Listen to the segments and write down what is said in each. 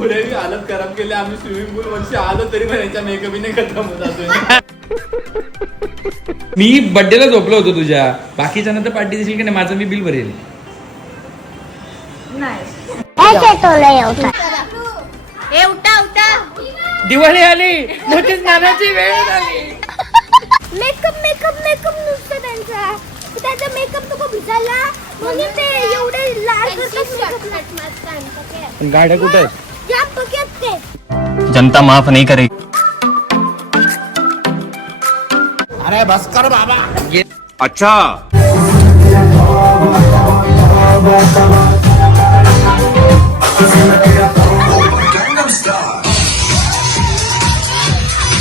पुढे हालत खराब केली आम्ही स्विमिंग पूल वर्षी आलो तरी पण याच्या मेकअपने खतम होत असेल. मी बर्थडेला झोपलो होतो तुझ्या, बाकीच्या नंतर पार्टी देशील की नाही? माझं मी बिल भरेल. दिवाळी आली, मोठी स्नानाची वेळ झाली. मेकअप नुसतं त्यांचा मेकअप नको भिजायला म्हणून ते एवढे लाल करतात. गाड्या कुठे आहेत? या बघत ते जनता माफ नहीं करेगी. अरे बस कर बाबा. अच्छा.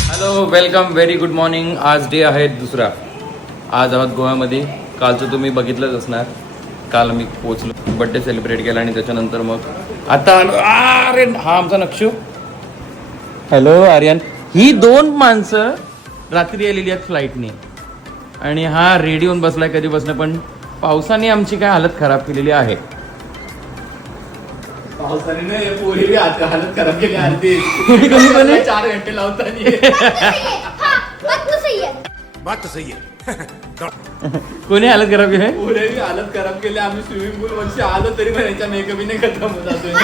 Hello, welcome, very good morning. आज डे आहे दुसरा. आज आहोत गोव्यामध्ये. कालचं तुम्ही बघितलंच असणार. काल मी पोचलो, बर्थडे सेलिब्रेट केला आणि त्याच्यानंतर मग आता आलो. अरे हा आमचा नक्षू. हॅलो आर्यन. ही 2 माणसं रात्री आलेली आहेत फ्लाईटने आणि हा रेडी होऊन बसलाय कधीपासून, पण पावसाने आमची काय हालत खराब केलेली आहे. पावसाने नाही पोरी बी हालत खराब केली अर्धी. 4 घंटे लावताना. बात तो सही है. कोणी हालत खराब केली? पुढे बी हालत खराब केली आम्ही स्विमिंग पूल वर्षी आलो तरी पण याच्या मेकअपने खतम होत असेल.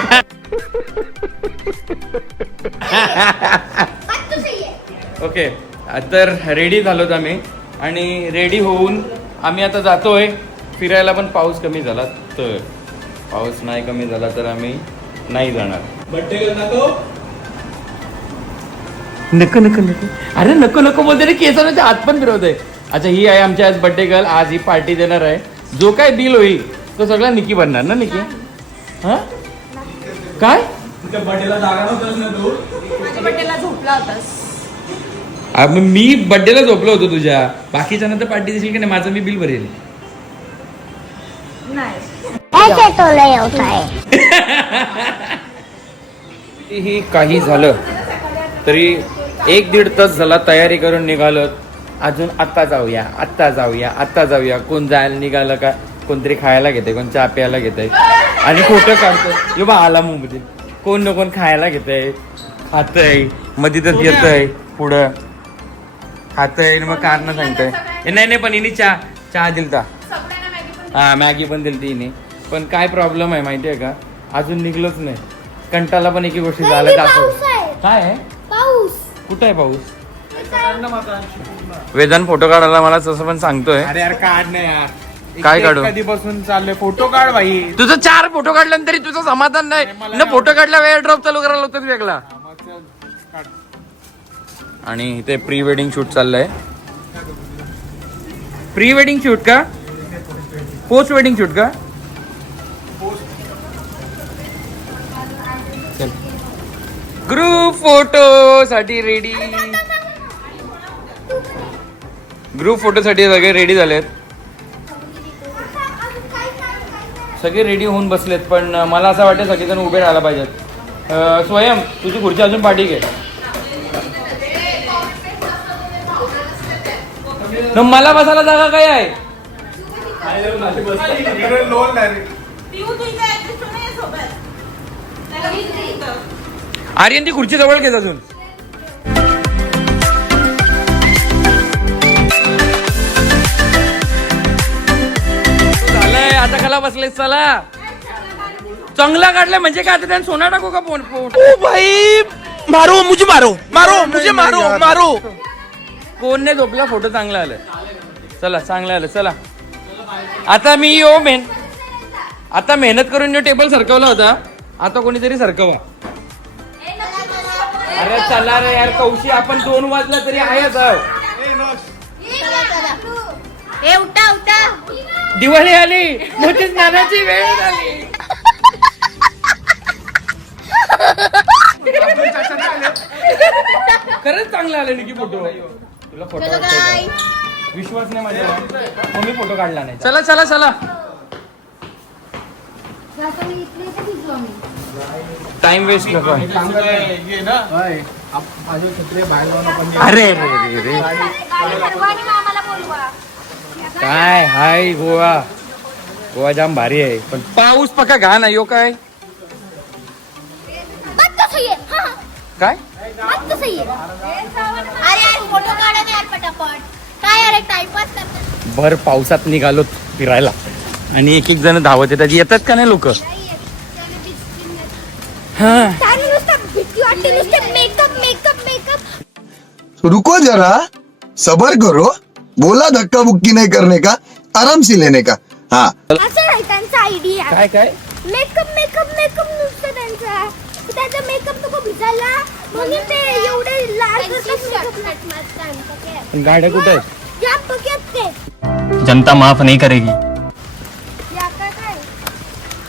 ओके, तर रेडी झालोत आम्ही आणि रेडी होऊन आम्ही आता जातोय फिरायला. पण पाऊस कमी झाला तर, पाऊस नाही कमी झाला तर आम्ही नाही जाणार. बर्थडे करणार तो नको नको नको. अरे नको नको बोलते रे, केसाने हात पण फिरवतोय. अच्छा, ही आहे आमची आज बर्थडे गर्ल. आज ही पार्टी देणार आहे. जो काय बिल होईल तो सगळा निकी भरणार ना. निकी हा काय बर्थडेला जागा नव्हतास ना तू? बर्थडेला झोपला होतास. मी बर्थडेला झोपलो होतो तुझ्या, बाकीच्या नंतर पार्टी देशील की नाही? माझं मी बिल भरेल. ही काही झालं तरी 1-1.5 तास झाला तयारी करून निघालो. अजून आत्ता जाऊया, आत्ता जाऊया, आत्ता जाऊया. कोण जायला निघालं का? कोणतरी खायला घेते, कोण चहा प्यायला घेते आणि फोटो काढतो. यो बा आला मुंबईत. कोण न कोण खायला घेतय, खातय, मध्ये तर येतय पुढं खातय मग कारण सांगतय. नाही नाही, पण हिने चहा दिलता. हा, मॅगी पण दिलती हिने. पण काय प्रॉब्लेम आहे माहिती आहे का? अजून निघलोच नाही. कंटाला पण एकी गोष्टी झालं. दाखव काय आहे. पाऊस कुठं आहे पाऊस? वेदांत फोटो काढायला मला तसं पण सांगतोय. अरे यार काढ ना यार. काय काढू? कधीपासून चाललंय फोटो काढ भाई. तुझं 4 फोटो काढले तरी तुझं समाधान नाही ना. फोटो काढला वेळ ड्रॉप चालू करायला होतं वेगळा. आणि इथे प्री वेडिंग शूट चाललंय. प्री वेडिंग शूट का पोस्ट वेडिंग शूट का? ग्रुप फोटो साठी रेडी. ग्रुप फोटो साठी सगळे रेडी झालेत. सगळे रेडी होऊन बसलेत. पण मला असं वाटतं सगळेजण उभे राहायला पाहिजेत. स्वयं तुझी खुर्ची अजून पाठी घे. मला बसायला जागा काय आहे? आर्यन ती खुर्ची जवळ घेत अजून. झालंय आता कला बसले. चला चांगला काढलाय म्हणजे काय? आता त्याने सोना टाकू का? फोन भाई मारो मुझे, मारो मारो मुझे, मारो मारो. कोण नाही झोपला. फोटो चांगला आलाय. चला चांगलं आलं. चला आता मी आता मेहनत करून जो टेबल सरकवला होता आता कोणीतरी सरकवा. अरे चला रे यार कौशी, आपण 2 वाजला तरी आहे. उठा उठा. दिवाळी आली, मोठी स्नानाची वेळ झाली. खरंच चांगला आले की फोटो. तुला फोटो विश्वास नाही माझ्या. कोणी फोटो काढला नाही. चला चला चला. टाइम वेस्ट नको. अरे रे रे काय हाय गोवा. गोवा जाम भारी आहे पण पाऊस पक्का घाण आहे. यो काय सही आहे हा काय मस्त सही आहे अरे यार फोटो काढा ना यार पटापट काय यार टाइमपास करतात भर पावसात निघालो फिरायला आणि एक एक जण धावत येतात का नाही लोक हा भीती वाटते नुसते मेकअप मेकअप मेकअप रुको जरा सबर करो बोला धक्का बुक्की नहीं करने का आराम से लेने का हाँ असं नाही त्यांचा आयडिया काय काय मेकअप मेकअप मेकअप नुसतं त्याचा मेकअप नको भिजायला म्हणून ते एवढे लाल पण गाड्या कुठे आहेत या बघत ते जनता माफ नहीं करेगी या काय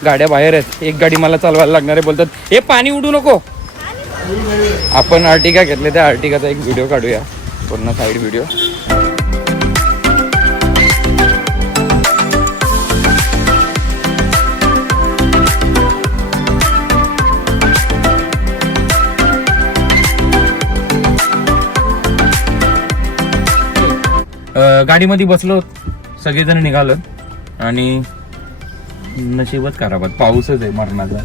गाड्या बाहेर आहेत एक गाडी मला चालवायला लागणार आहे बोलतात हे पाणी उडू नको आपण आर्टिका घेतले त्या आर्टिकाचा एक व्हिडिओ काढूया पूर्ण साईड व्हिडिओ गाडीमध्ये बसलो सगळेजण निघालो आणि नशीबच खराब पाऊसच आहे मरणाचा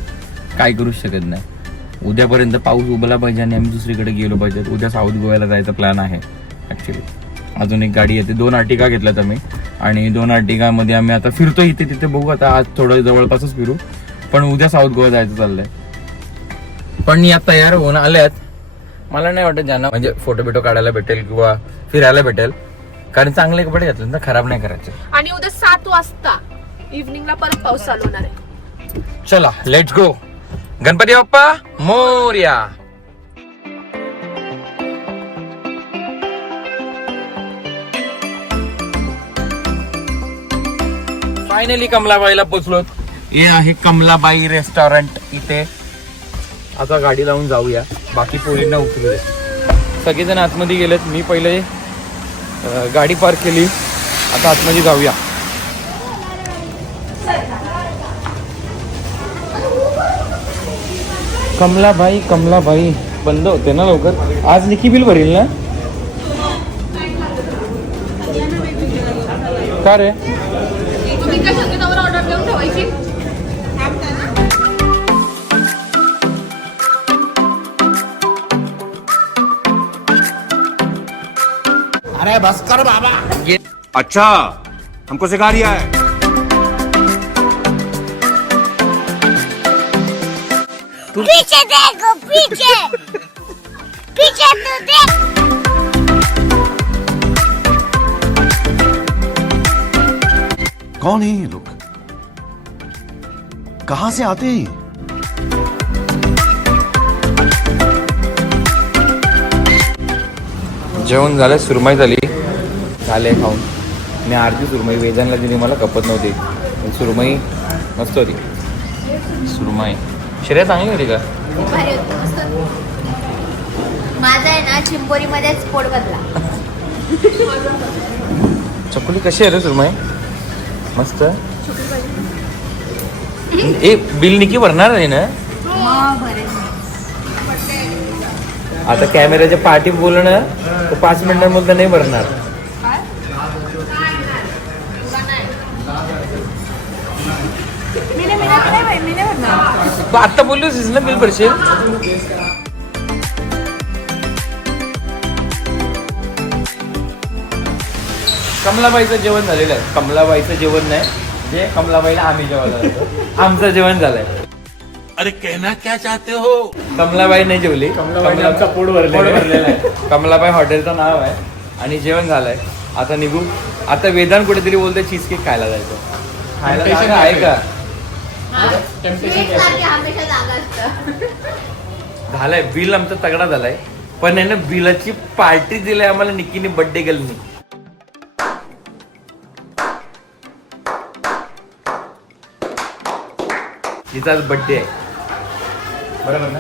काय करूच शकत नाही उद्यापर्यंत पाऊस उभला पाहिजे आणि आम्ही दुसरीकडे गेलो पाहिजे उद्या साऊथ गोव्याला जायचा प्लॅन आहे ऍक्च्युली अजून एक गाडी येते 2 आर्टिका घेतल्यात आम्ही आणि 2 आर्टिकामध्ये आम्ही आता फिरतो इथे तिथे बघू आता आज थोडं जवळपासच फिरू पण उद्या साऊथ गोवा जायचं चाललंय पण या तयार होऊन आल्यात मला नाही वाटत ज्यांना म्हणजे फोटो बिटो काढायला भेटेल किंवा फिरायला भेटेल कारण चांगले कपडे घातले ना खराब नाही करायचे आणि उद्या 7 वाजता इव्हनिंगला परत पाऊस चालू होणार आहे चला let's go Ganpati Bappa Morya finally कमलाबाईला पोचलो हे आहे कमलाबाई रेस्टॉरंट इथे आता गाडी लावून जाऊया बाकी पोरींना उतरू सगळेजण आतमध्ये गेलेत मी पहिले गाडी पार्क केली आता आतमध्ये जाऊया कमलाबाई बंद होते ना लवकर आज निकी बिल भरेल ना का रे तुम्ही काय संगीतावर ऑर्डर देऊन ठेवायची अरे बस कर बाबा अच्छा हमको सिखा रिया है पीछे देखो पीछे पीछे तो देख कौन है ये लोग कहां से आते हैं जेवण झालं सुरमई झाले खाऊन मी अर्धी सुरमई वेदांना दिली मला कपत नव्हती पण सुरमई मस्त होती सुरमई श्रेया चांगली होती का माझा आहे ना चिंबोरी मध्येच पोट बदला चकुली कशी आहे रे सुरमई मस्त ए बिल निकी भरणार आहे ना आता कॅमेराच्या पाठी बोलणं तर 5 मिनिटांमध्ये नाही भरणार तू आता बोललीस ना बिल भरशील कमलाबाईचं जेवण झालेलं आहे कमलाबाईचं जेवण नाही जे कमलाबाईला आम्ही जेवायला जातो आमचं जेवण झालंय अरे कहना क्या चाहते हो कमलाबाई नाही जेवली कमलाबाईने आमचा पोट भरलेला आहे कमलाबाई हॉटेलचं नाव आहे आणि जेवण झालंय आता निघू आता वेदांत कुठेतरी बोलते चीज केक खायला जायचं खायला जागा आहे का झालंय बिल आमचा तगडा झालाय पण आहे ना बिलाची पार्टी दिलाय आम्हाला निक्कीने बर्थडे गर्लनी तिचा आज बर्थडे आहे बरोबर ना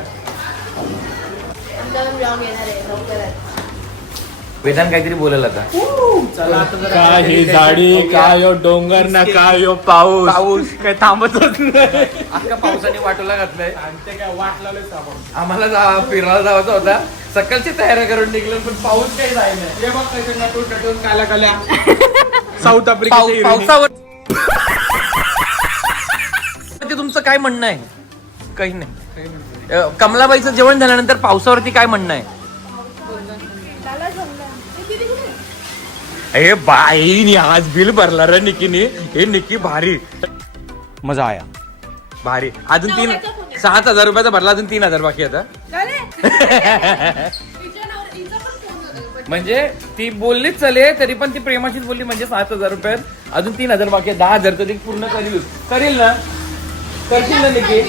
वेदांत काहीतरी बोलायला आता काय ही झाडी काय हो डोंगर ना काय हो पाऊस पाऊस काय थांबतच नाही अख्खा पावसाने वाटोला घातलाय काय वाट लावले आम्हाला फिरायला जायचा होता सकाळची तयारी करून निघलो पण पाऊस काही जाय नाही हे बघ कसे नटून नटून काल्या काल्या साऊथ आफ्रिकेचे पावसावर ते तुमचं काय म्हणणं आहे काही नाही कमलाबाईचं जेवण झाल्यानंतर पावसावरती काय म्हणणं आहे? ए बाईनी आज बिल भरला रे निकीने. हे निकी भारी, मजा आया, भारी. अजून 7,000 रुपयाचा भरला, अजून 3,000 बाकी आता. म्हणजे ती बोललीच चाले, तरी पण ती प्रेमाशीच बोलली. म्हणजे 7,000 रुपयात अजून 3,000 बाकी आहे. 10,000 तर ती पूर्ण करील ना? करशील ना निकी?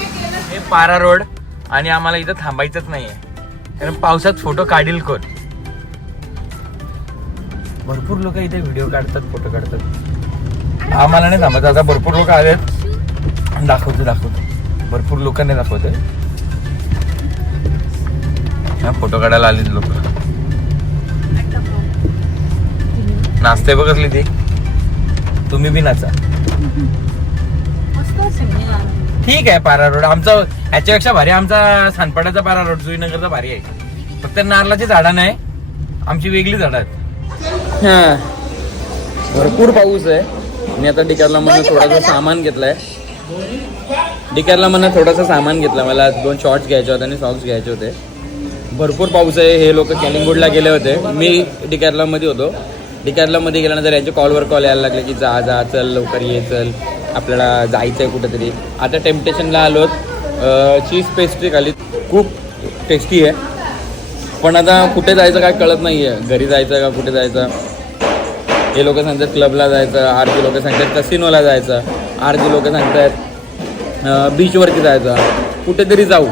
हे पारा रोड आणि आम्हाला इथं थांबायचंच नाहीये, कारण पावसात फोटो काढील कोण. भरपूर लोक इथे व्हिडिओ काढतात, फोटो काढतात. आम्हाला नाही थांबत. आता भरपूर लोक आलेत. दाखवतो भरपूर लोकांनी दाखवतोय. फोटो काढायला आलेत लोक. नाचते बघ कसली ती. तुम्ही बी नाचा. ठीक आहे. पारा रोड आमचा ह्याच्यापेक्षा भारी. आमचा सानपाड्याचा पारा रोड जुईनगरचा भारी आहे. फक्त नारळाची झाडं नाही, आमची वेगळी झाडं आहेत. भरपूर पाऊस आहे. मी आता डिकारला म्हणून थोडासा सामान घेतलाय. थोडासा सामान घेतला. मला 2 शॉर्ट्स घ्यायचे होते आणि सॉक्स घ्यायचे होते. भरपूर पाऊस आहे. हे लोक कॅलिंगूडला गेले होते, मी डिकारला मध्ये होतो. डिकारला मध्ये गेल्यानंतर यांचे कॉलवर कॉल यायला लागले की जा चल, लवकर ये, चल आपल्याला जायचं आहे कुठेतरी. आता टेम्पटेशनला आलोत. चीज पेस्ट्री खाली, खूप टेस्टी आहे. पण आता कुठे जायचं काय कळत नाही आहे. घरी जायचं का कुठे जायचं. हे लोक सांगतात क्लबला जायचं, आरती लोक सांगतात कसिनोला जायचं, आरती लोक सांगतात बीचवरती जायचं. कुठेतरी जाऊ,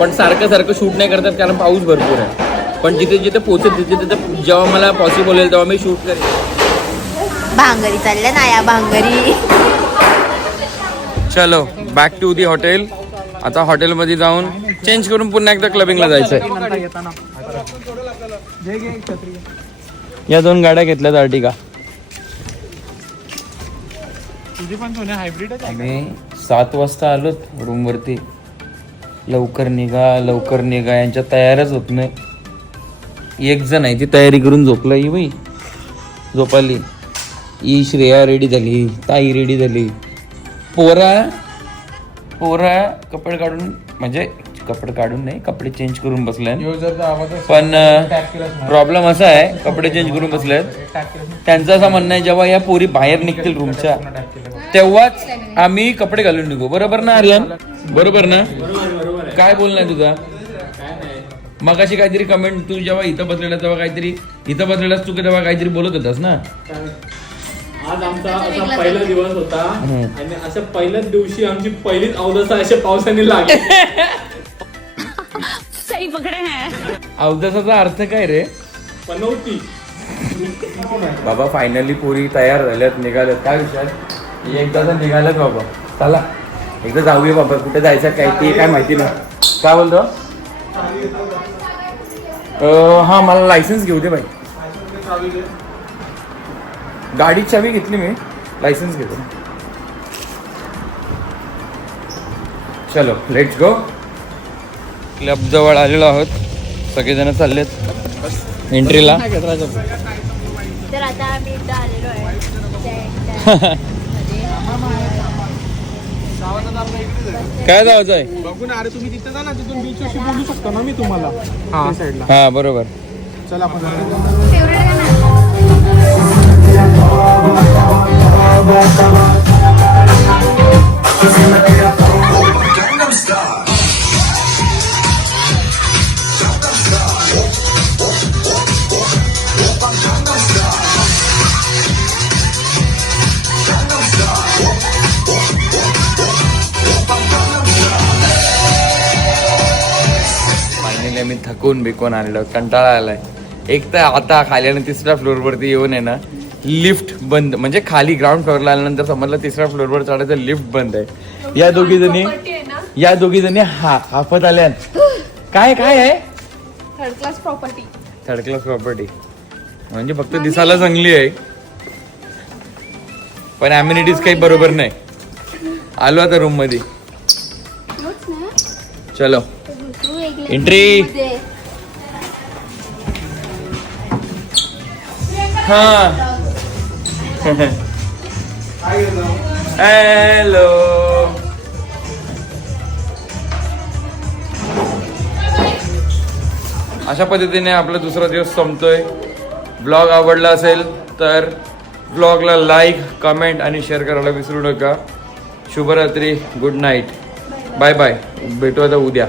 पण सारखं शूट नाही करतात कारण पाऊस भरपूर आहे. पण जिथे पोहोचेल तिथे जेव्हा मला पॉसिबल होईल तेव्हा मी शूट करेन. भांगरी चालल्या ना या भांगरी. चलो बॅक टू दी हॉटेल. आता हॉटेलमध्ये जाऊन चेंज करून पुन्हा एकदा क्लबिंगला जायचंय. या 2 गाड्या घेतल्यात अर्टिगा. आम्ही 7 वाजता आलोत रूमवरती. लवकर निघा यांच्या तयारच होत नाही. एक जण आहे ती तयारी करून झोपला. ही बाई झोपाली. ही श्रेया रेडी झाली, ताई रेडी झाली. पोरा कपडे काढून, म्हणजे कपडे काढून नाही, कपडे चेंज करून बसले. पण प्रॉब्लेम असा आहे, कपडे चेंज करून बसलेत. त्यांचं असं म्हणणं आहे जेव्हा या पोरी बाहेर निघतील रूमच्या तेव्हाच आम्ही कपडे घालून निघू. बरोबर ना आर्यन? बरोबर ना? काय बोलणार तुझा? मगाशी काहीतरी कमेंट, तू जेव्हा इथं बसलेला तेव्हा काहीतरी, इथं बसलेलास तू तेव्हा काहीतरी बोलत होतास ना. आज आमचा असा पहिला दिवस होता आणि अशा पहिल्याच दिवशी आमची पहिलीच अवदसा अशा पावसाने लागली. अवदसाचा अर्थ काय रे? पनवती. बाबा फायनली पोरी तयार झाल्यात, निघाल्यात. काय विचार एकदा निघाल्यात बाबा. चला एकदा जाऊया बाबा. कुठे जायचं काय ते काय माहिती नाही. काय बोलतो? हा मला लायसन्स घेऊ दे बाई. गाडी चावी घेतली मी, लायसन्स घेतो. चलो लेट्स गो. क्लब जवळ आलेलो आहोत. सगळेजण चाललेत एंट्रीला. तर आता आम्ही इथं आलेलो आहे. काय जायचं आहे? बघून अरे तुम्ही तिथे जा ना, तिथून बीचवरशी बोलू शकतो ना मी तुम्हाला. हा बरोबर. चला आपण फायनली आम्ही थकून बिकून आलेलो, कंटाळा आलाय. एक तर आता खाली आणि 3ऱ्या फ्लोअरवरती येऊन आहे ना, लिफ्ट बंद. म्हणजे खाली ग्राउंड फ्लोअरला आल्यानंतर समजलं 3ऱ्या फ्लोअरवर चढायचं लिफ्ट बंद आहे. या दोघी जणी हाफत आल्या. काय आहे? Third class property. म्हणजे फक्त दिसायला चांगली आहे पण अम्युनिटीज काही बरोबर नाही. आलो आता रूम मध्ये. चलो एंट्री. हा हॅलो. अशा पद्धतीने आपला दुसरा दिवस संपतोय. ब्लॉग आवडला असेल तर ब्लॉगला लाईक, कमेंट आणि शेअर करायला विसरू नका. शुभरात्री, गुड नाईट, बाय बाय. भेटू आता उद्या.